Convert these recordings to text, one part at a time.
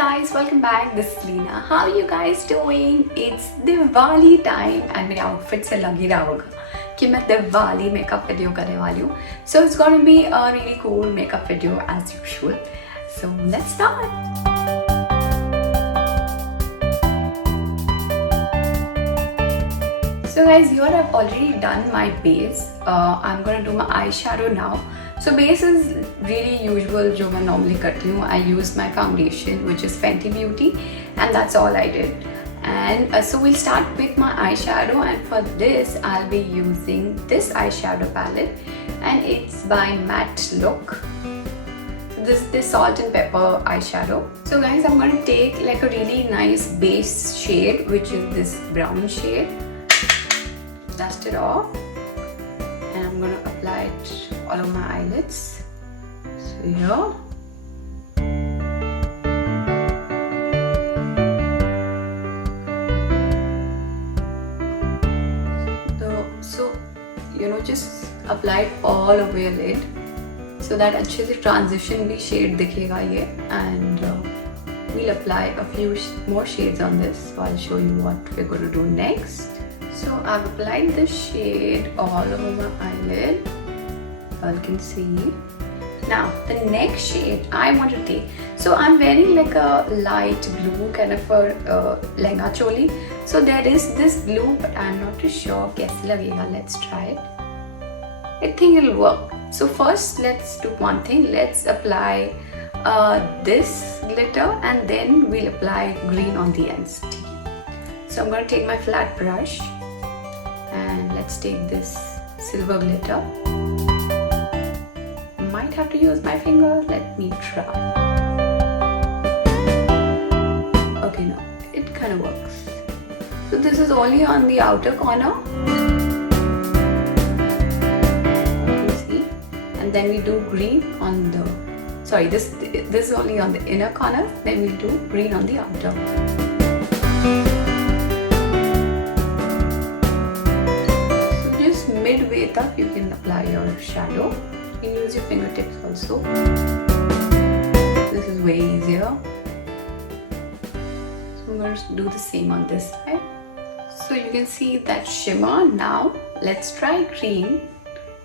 guys, welcome back. This is Leena. How are you guys doing? It's Diwali time and मेरे outfit से लग ही रहा होगा कि मैं Diwali makeup video करने वाली हूँ. So it's gonna be a really cool makeup video as usual. So let's start. So guys, here I've already done my base. I'm gonna do my eyeshadow now. So base is really usual जो मैं normally करती हूँ. I used my foundation which is Fenty Beauty and that's all I did. And so we'll start with my eyeshadow, and for this I'll be using this eyeshadow palette and it's by Matte Look. This is Salt and Pepper eyeshadow. So guys, I'm going to take like a really nice base shade which is this brown shade. Dust it off and I'm going to apply it all over my eyelids. So here. So just apply it all over your lid so that अच्छे से transition भी shade दिखेगा ये, and we'll apply a few more shades on this. So I'll show you what we're going to do next. So I've applied this shade all over my eyelid. You can see. Now the next shade I want to take. So I'm wearing like a light blue kind of a lehenga choli. So there is this blue, but I'm not too sure कैसे लगेगा. Let's try it. I think it'll work. So first let's do one thing. Let's apply this glitter and then we'll apply green on the ends. So I'm going to take my flat brush and let's take this silver glitter. Might have to use my finger. Let me try. Okay, no, it kind of works. So this is only on the outer corner. You see, and then we do green on the. Sorry, this is only on the inner corner. Then we do green on the outer. So just midway up, you can apply your shadow. You can use your fingertips also. This is way easier. So I'm going to do the same on this side. So you can see that shimmer. Now let's try green.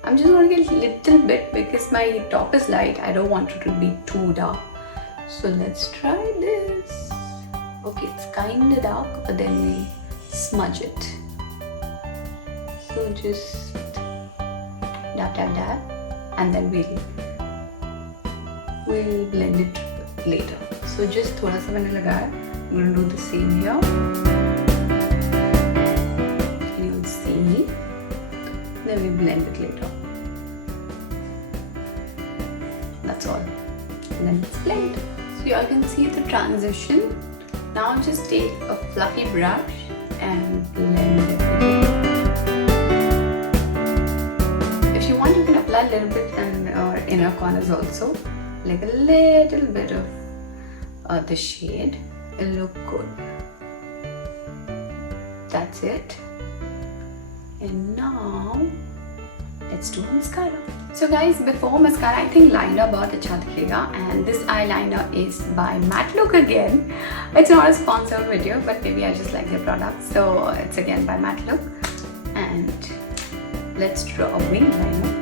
I'm just going to get a little bit because my top is light. I don't want it to be too dark. So let's try this. Okay, it's kind of dark, but then we smudge it. So just dab, dab, dab. And then we'll blend it later. So just थोड़ा सा मैंने लगाया. I'm going to do the same here. You'll see. Then we blend it later. That's all. And then it's blend. So you all can see the transition. Now just take a fluffy brush and blend it. If you want, you can apply a little bit in inner corners also, like a little bit of the shade. It'll look good. That's it. And now let's do mascara. So guys, before mascara, I think liner बहुत अच्छा दिखेगा, and this eyeliner is by Matte Look again. It's not a sponsored video, but maybe I just like their product. So it's again by Matte Look, and let's draw a wing liner.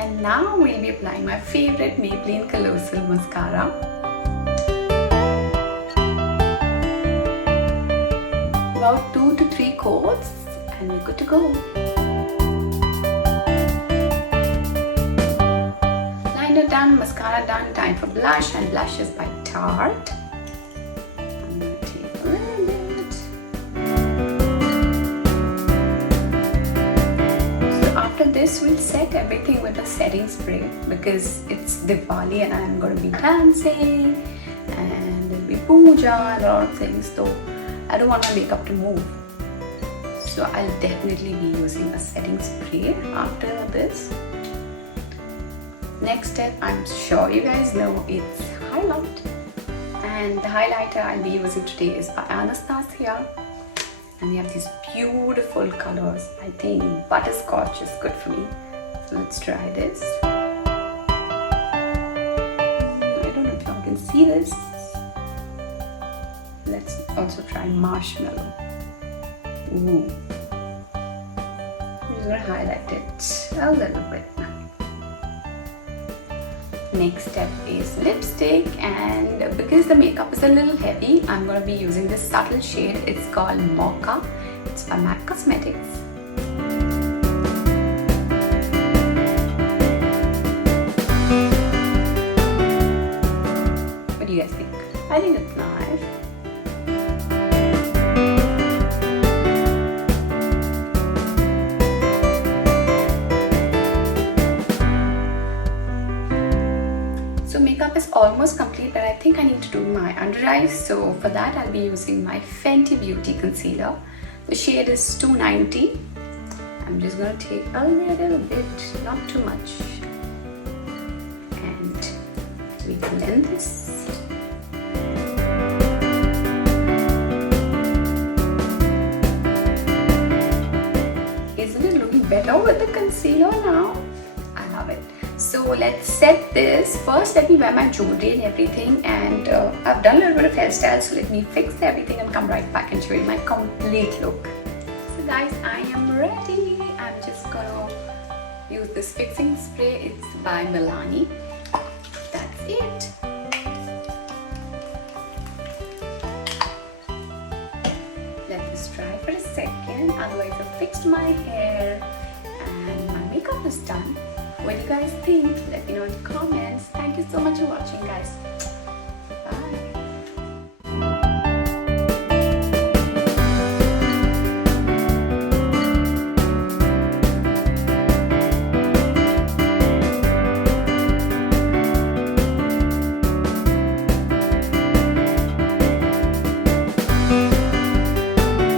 And now we'll be applying my favorite Maybelline Colossal Mascara. About 2 to 3 coats and we're good to go. Liner done, mascara done, time for blush, and blush is by Tarte. I'm going to take a little bit. So after this we'll set everything with a setting spray because it's Diwali and I'm going to be dancing and there'll be puja and a lot of things, so I don't want my makeup to move. So I'll definitely be using a setting spray after this. Next step, I'm sure you guys know, it's highlight. And the highlighter I'll be using today is by Anastasia. And they have these beautiful colors. I think butterscotch is good for me. So let's try this. I don't know if y'all can see this. Let's also try marshmallow. Ooh. I'm just gonna highlight it a little bit now. Next step is lipstick, and because the makeup is a little heavy, I'm going to be using this subtle shade. It's called Mocha. It's by MAC Cosmetics. What do you guys think? I think it's nice. Makeup is almost complete, but I think I need to do my under eyes. So for that, I'll be using my Fenty Beauty concealer. The shade is 290. I'm just going to take a little bit, not too much, and we blend this. Isn't it looking better with the concealer now? I love it. So let's set this. First, let me wear my jewelry and everything, and I've done a little bit of hairstyle, so let me fix everything and come right back and show you my complete look. So guys, I am ready. I'm just gonna use this fixing spray. It's by Milani. That's it. Let this dry for a second. Otherwise, I've fixed my hair and my makeup is done. What do you guys think? Let me know in the comments. Thank you so much for watching, guys.